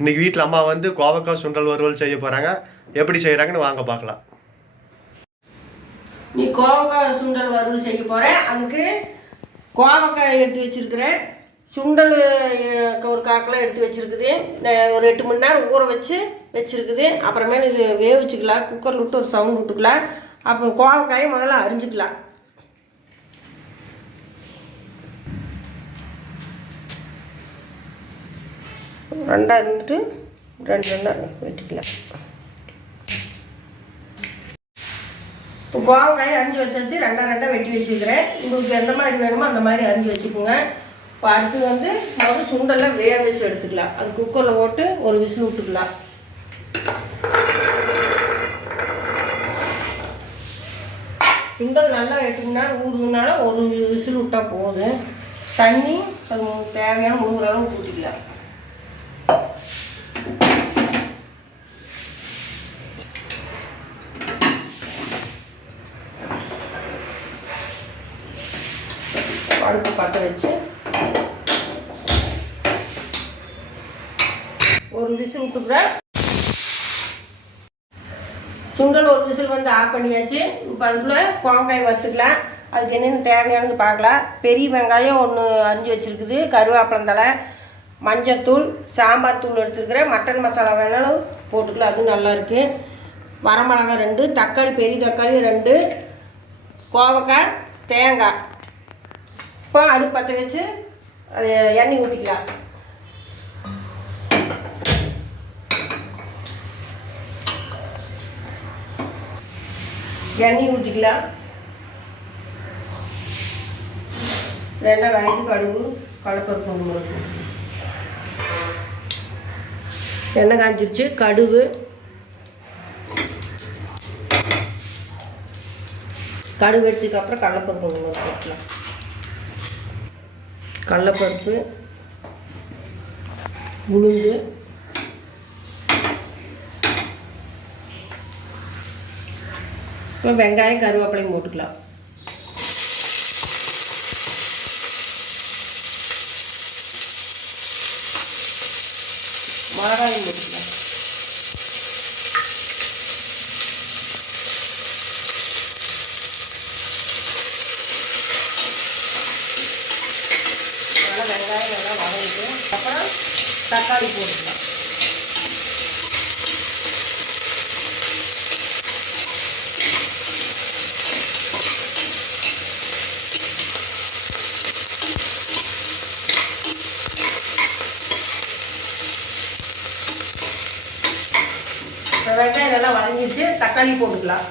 இன்றைக்கி வீட்டில் அம்மா வந்து கோவக்காய் சுண்டல் வறுவல் செய்ய போகிறாங்க. எப்படி செய்கிறாங்கன்னு வாங்க பார்க்கலாம். நீ கோவக்காய் சுண்டல் வறுவல் செய்ய போகிறேன். அதுக்கு கோவக்காய் எடுத்து வச்சுருக்கிறேன். சுண்டல் ஒரு காக்கெலாம் எடுத்து வச்சுருக்குது. ஒரு 8 மணி நேரம் ஊற வச்சுருக்குது. அப்புறமேல இது வேவிச்சுக்கலாம். குக்கரில் விட்டு ஒரு சவுண்ட் விட்டுக்கலாம். அப்போ கோவக்காயை முதல்ல அரிஞ்சிக்கலாம். ரெண்டாக இருந்துட்டு 2 ரெண்டாக வெட்டிக்கலாம். இப்போ கோவக்காயை அரிஞ்சு வச்சாச்சு. ரெண்டாக வெட்டி வச்சுக்கிறேன். உங்களுக்கு எந்த மாதிரி வேணுமோ அந்த மாதிரி அரிஞ்சு வச்சுக்கோங்க. இப்போ அடுத்து வந்து முதல்ல சுண்டெல்லாம் வேக வச்சு எடுத்துக்கலாம். அது குக்கரில் போட்டு ஒரு விசில் விட்டுக்கலாம். சுண்டல் நல்லா 8 மணி நேரம் ஊறுதுனால ஒரு விசில் விட்டால் போதும். தண்ணி அது தேவையான முழுகிற அளவு ஊற்றிக்கலாம். அடுப்பு பற்ற வச்சு ஒரு விசில் விட்டுக்கிறேன். சுண்டல் ஒரு விசில் வந்து ஆஃப் பண்ணியாச்சு. இப்போ அதுக்குள்ளே கோவக்காய் வறுத்துக்கலாம். அதுக்கு என்னென்னு தேவையானது பார்க்கலாம். பெரிய வெங்காயம் ஒன்று அரிஞ்சு வச்சுருக்குது. கருவேப்பிலந்தலை, மஞ்சத்தூள், சாம்பார் தூள் எடுத்துருக்கிறேன். மட்டன் மசாலா வேணாலும் போட்டுக்கலாம், அதுவும் நல்லாயிருக்கு. வரமிளகாய் 2, தக்காளி பெரிய தக்காளி 2, கோவக்காய், தேங்காய். இப்போ அடுப்பு பற்ற வச்சு அது எண்ணெய் ஊற்றிக்கலாம். எண்ணெய் ஊற்றிக்கலாம். வெங்காயம், கடுகு, கடலைப்பருப்பு ஒன்று. எண்ணெய் காய்ச்சிருச்சு. கடுகு, கடுகு வச்சதுக்கப்புறம் கடலைப்பருப்பு ஒன்று போட்டுக்கலாம். கடலைப்பருப்பு, உளுந்து, இப்போ வெங்காயம் கருவேப்பிலையும் போட்டுக்கலாம். மிளகாயும் போட்டுக்கலாம். வெங்காயம் நல்லா வதங்கிட்டு அப்புறம் தக்காளி போட்டுக்கலாம். வெங்காயம் நல்லா வதங்கிட்டு தக்காளி போட்டுக்கலாம்.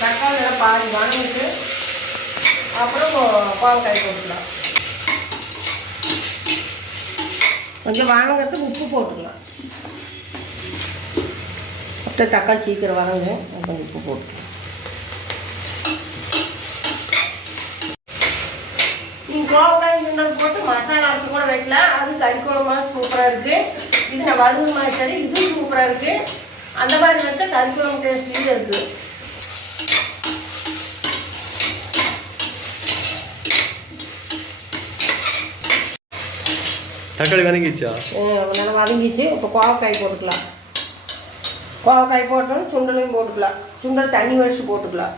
தக்காளி நல்லா பாதி வதங்கிட்டு அப்புறம் கோவக்காய் போட்டுக்கலாம். கொஞ்சம் வதங்கிறதுக்கு உப்பு போட்டுக்கலாம். அப்புறம் தக்காளி சீக்கிரம் வதங்கும், கொஞ்சம் உப்பு போட்டுக்கலாம். நீங்கள் கோவக்காய் சுண்டல் போட்டு மசாலா அரைச்சி கூட வைக்கலாம். அது கறி குழம்பு சூப்பராக இருக்குது. இது நான் வறுவல் மாதிரி சரி, இதுவும் சூப்பராக இருக்குது. அந்த மாதிரி வச்சா கறி குழம்பு டேஸ்ட்லேயும் இருக்குது. தக்காளி வதங்கிச்சா? நல்லா வதங்கிச்சு. இப்போ கோவக்காய் போட்டுக்கலாம். கோவக்காய் போட்டோம் சுண்டலையும் போட்டுக்கலாம். சுண்டல் தண்ணி வச்சு போட்டுக்கலாம்.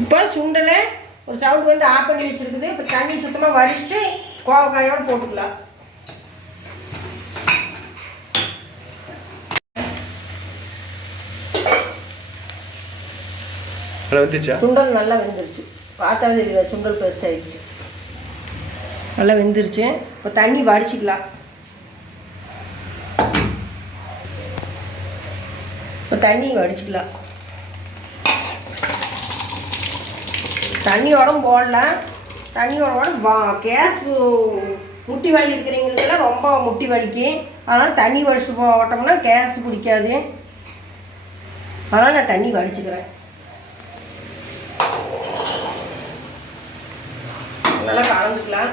இப்போ சுண்டலை ஒரு சவுண்ட் வந்து ஆஃப் பண்ணி வச்சுருக்குது. இப்போ தண்ணி சுத்தமாக வடிச்சிட்டு கோவக்காயோடு போட்டுக்கலாம். சுண்டல் நல்லா வெந்துருச்சு. பார்த்தாவே தெரியல சுண்டல் பெருசாகிடுச்சு. நல்லா வெந்துருச்சு. இப்போ தண்ணி வடிச்சிக்கலாம். இப்போ தண்ணி வடிச்சிக்கலாம். தண்ணியோட போடலாம். தண்ணியோட கேஸ் முட்டி வலி இருக்கிறவங்களுக்கெல்லாம் ரொம்ப முட்டி வலிக்கும். அதனால் தண்ணி வடிச்சு போட்டோம்னா கேஸ் பிடிக்காது. அதனால் நான் தண்ணி வடிச்சுக்கிறேன். நல்லா கலந்துக்கலாம்.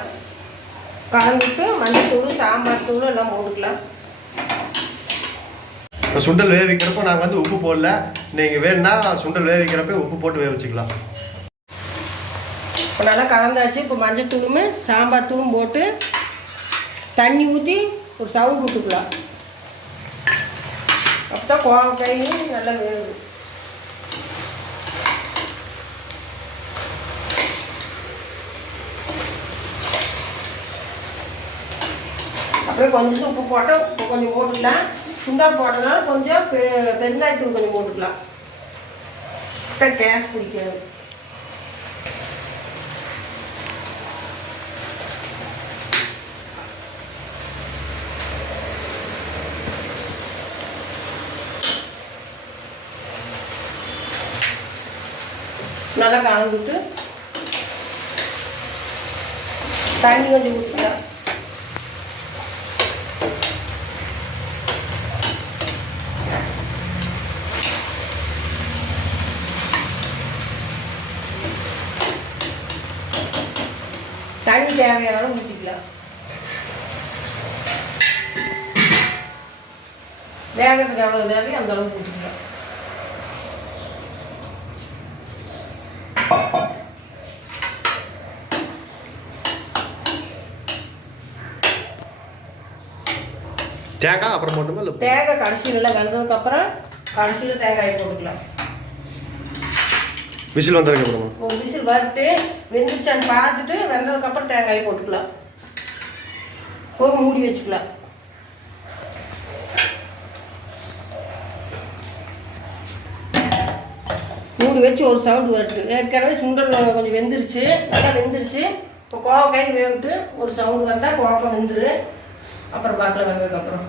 கலந்துட்டு மஞ்சத்தூள் சாம்பார் தூள் எல்லாம் போட்டுக்கலாம். இப்போ சுண்டல் வேவிக்கிறப்போ நாங்கள் வந்து உப்பு போடல. நீங்கள் வேணுன்னா சுண்டல் வேவிக்கிறப்ப உப்பு போட்டு வேவிச்சிக்கலாம். இப்போ நல்லா கலந்தாச்சு. இப்போ மஞ்சத்தூளும் சாம்பார் தூளும் போட்டு தண்ணி ஊற்றி ஒரு சவுண்ட் விட்டுக்கலாம். அப்போ தான் கோவக்காயும் நல்லா வேகுது. அப்புறம் கொஞ்சம் உப்பு போட்டால் கொஞ்சம் போட்டுக்கலாம். சுண்டல் போட்டனால கொஞ்சம் பெருங்காயத்தூள் கொஞ்சம் போட்டுக்கலாம். கேஸ் பிடிக்காது. நல்லா கலந்துட்டு தண்ணி கொஞ்சம் ஊற்றிக்கலாம். தண்ணி தேவையான ஊற்றிக்கலாம். வேகத்துக்கு எவ்வளோ தேவையோ அந்த அளவுக்கு ஊற்றிக்கலாம். தேங்காய் அப்புறம் போட்டுமா இல்லை? தேங்காய் கடைசியில் வெந்ததுக்கப்புறம் கடைசியில் தேங்காயை போட்டுக்கலாம். விசில் வந்ததுக்கப்புறமா ஒரு விசில் வறுத்து வெந்துருச்சான்னு பார்த்துட்டு வெந்ததுக்கப்புறம் தேங்காயை போட்டுக்கலாம். போய் மூடி வச்சுக்கலாம். மூடி வச்சு ஒரு சவுண்டு வரட்டு. ஏற்கனவே சுண்டல் கொஞ்சம் வெந்துருச்சு, நல்லா வெந்துருச்சு. இப்போ கோவக்காய் வேவிட்டு ஒரு சவுண்டு வந்தால் கோவக்காய் வெந்துரு. அப்புறம் பார்க்கலாம் வெந்ததுக்கப்புறம்.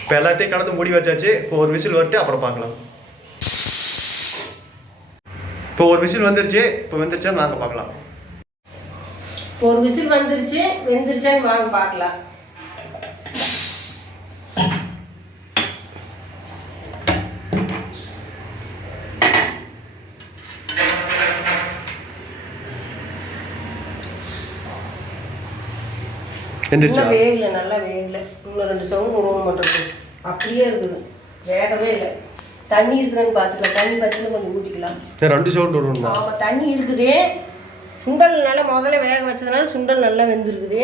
இப்போ எல்லாத்தையும் கலந்து மூடி வச்சாச்சு. இப்போ ஒரு விசில் வரட்டு அப்புறம் பார்க்கலாம். இப்போ ஒரு விசில் வந்துருச்சு. இப்போ வெந்துருச்சான்னு வாங்க பார்க்கலாம். ஒரு விசில் வந்துருச்சு, வெந்துருச்சான்னு வாங்க பார்க்கலாம். வெந்துருச்சா? வேகல, நல்லா வேகல. இன்னும் 2 சவுண்ட் விடவும் மாட்டேங்குது. அப்படியே இருக்குது, வேகவே இல்லை. தண்ணி இருக்குதுன்னு பார்த்துக்கலாம். தண்ணி பச்சை கொஞ்சம் ஊற்றிக்கலாம். 2 சவுண்ட் விடணுமா? ஆமாம், தண்ணி இருக்குது. சுண்டல் நல்லா முதல்ல வேக வச்சதுனால சுண்டல் நல்லா வெந்துருக்குது.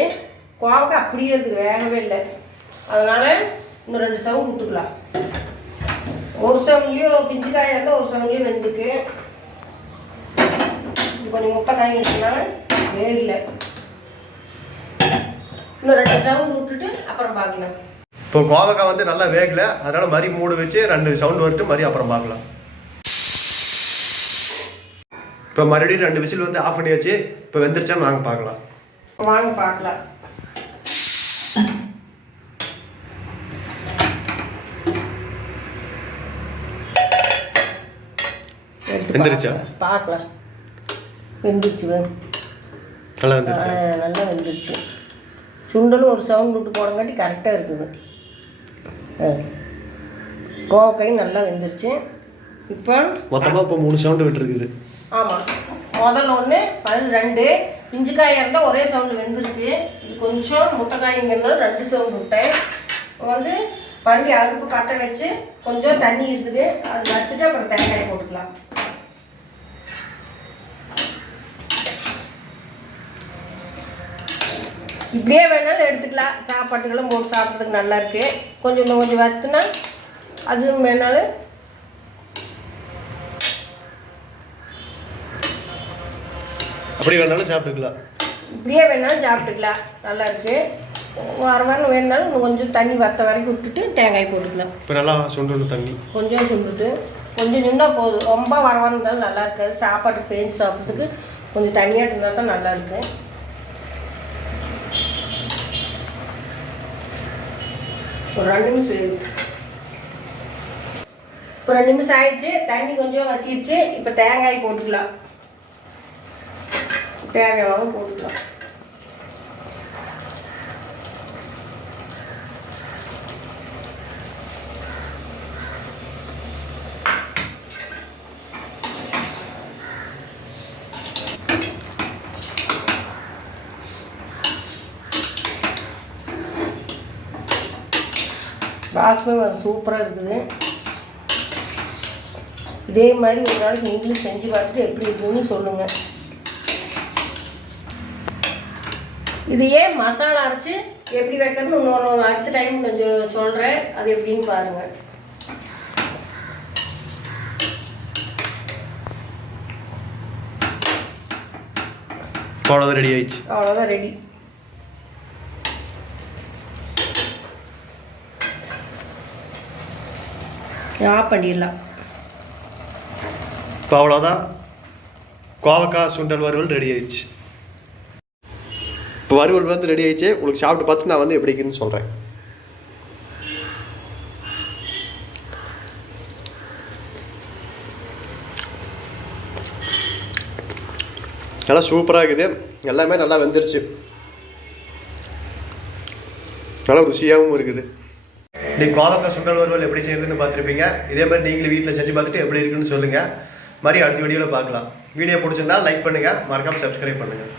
கோவக்காய் அப்படியே இருக்குது, வேகவே இல்லை. அதனால் இன்னும் 2 சவுண்ட் விட்டுக்கலாம். ஒரு சவுண்ட்லேயும் பிஞ்சு காயாக இருந்தால் ஒரு சவுண்ட்லேயும் வெந்துருக்கு. இது கொஞ்சம் முட்டை காய் வச்சுனால வேகலை. இன்னும் 2 சவுண்ட் விட்டுட்டு அப்புறம் பார்க்கலாம். இப்போ கோவக்காய் வந்து நல்லா வேகல, அதனால மறி மூடு வச்சு 2 சவுண்ட் வரட்டு மறி அப்புறம் பார்க்கலாம். இப்போ மறுபடியும் 2 விசில் வந்து ஆஃப் பண்ணி வச்சு இப்போ வெந்துருச்சான்னு வாங்க பார்க்கலாம். வாங்க பார்க்கலாம். வெந்துருச்சா? பார்க்கலாம். வெந்துருச்சு, நல்லா வெந்துருச்சு. நல்லா வெந்துருச்சு. சுண்டலும் ஒரு சவுண்ட் விட்டு போடங்காட்டி கரெக்டாக இருக்குது. கோவக்காயும் நல்லா வெந்துருச்சு. இப்போ மொத்தமாக இப்போ 3 சவுண்டு விட்டுருக்குது. ஆமாம், முதல்ல 1, 2 பிஞ்சு காயாக இருந்தால் ஒரே சவுண்டு வெந்துருக்கு. இது கொஞ்சம் முட்டைக்காய்ங்கிறதுனால 2 சவுண்டு விட்டேன். வந்து மறுபடியும் அடுப்பு பற்ற வச்சு கொஞ்சம் தண்ணி இருக்குது, அது வறுத்துட்டு அப்புறம் தேங்காயை போட்டுக்கலாம். இப்படியே வேணாலும் எடுத்துக்கலாம். சாப்பாட்டுக்கெல்லாம் போட்டு சாப்பிட்றதுக்கு நல்லாயிருக்கு. கொஞ்சம் கொஞ்சம் வறுத்துனா அதுவும் வேணாலும் அப்படி வேணாலும் சாப்பிட்டுக்கலாம். இப்படியே வேணாலும் சாப்பிட்டுக்கலாம், நல்லாயிருக்கு. வாரம் வேணுனாலும் இன்னும் கொஞ்சம் தண்ணி வற்ற வரைக்கும் விட்டுட்டு தேங்காய் போட்டுக்கலாம். இப்போ நல்லா சுண்டணும் தண்ணி கொஞ்சம் சுண்டுட்டு கொஞ்சம் நின்றா போதும். ரொம்ப வரவாக இருந்தாலும் நல்லா இருக்காது. சாப்பாட்டுக்கு பேஞ்சு சாப்பிட்றதுக்கு கொஞ்சம் தண்ணியாக இருந்தால் தான் நல்லாயிருக்கு. ஒரு 2 நிமிஷம் வேகுது. இப்போ 2 நிமிஷம் ஆயிடுச்சு. தண்ணி கொஞ்சம் வத்திடுச்சு. இப்போ தேங்காய் போட்டுக்கலாம். தேவையான போட்டுக்கலாம். வாசமே சூப்பராக இருக்குது. இதே மாதிரி ஒரு நாளைக்கு நீங்களும் செஞ்சு பார்த்துட்டு எப்படி இருக்குதுன்னு சொல்லுங்கள். இது ஏன் மசாலா அரைச்சி எப்படி வைக்கிறதுன்னு இன்னொரு அடுத்த டைம் கொஞ்சம் சொல்கிறேன். அது எப்படின்னு பாருங்கள். அவ்வளோதான் ரெடி ஆயிடுச்சு. அவ்வளோதான் ரெடி. ஆஃப் பண்ணிடலாம். இப்போ அவ்வளோதான், கோவக்காய் சுண்டல் வறுவல் ரெடி ஆயிடுச்சு. இப்போ வறுவல் வந்து ரெடி ஆயிடுச்சு. உங்களுக்கு சாப்பிட்டு பார்த்து நான் வந்து எப்படி இருக்குன்னு சொல்கிறேன். நல்லா சூப்பராக இருக்குது. எல்லாமே நல்லா வெந்துருச்சு. நல்லா ருசியாகவும் இருக்குது. நீங்கள் கோவக்காய் சுண்டல் வறுவல் எப்படி செய்யுதுன்னு பார்த்துருப்பீங்க. இதே மாதிரி நீங்களும் வீட்டில் செஞ்சு பார்த்துட்டு எப்படி இருக்குன்னு சொல்லுங்கள். மாதிரி அடுத்த வீடியோவில் பார்க்கலாம். வீடியோ பிடிச்சிருந்தா லைக் பண்ணுங்கள், மறக்காமல் சப்ஸ்கிரைப் பண்ணுங்கள்.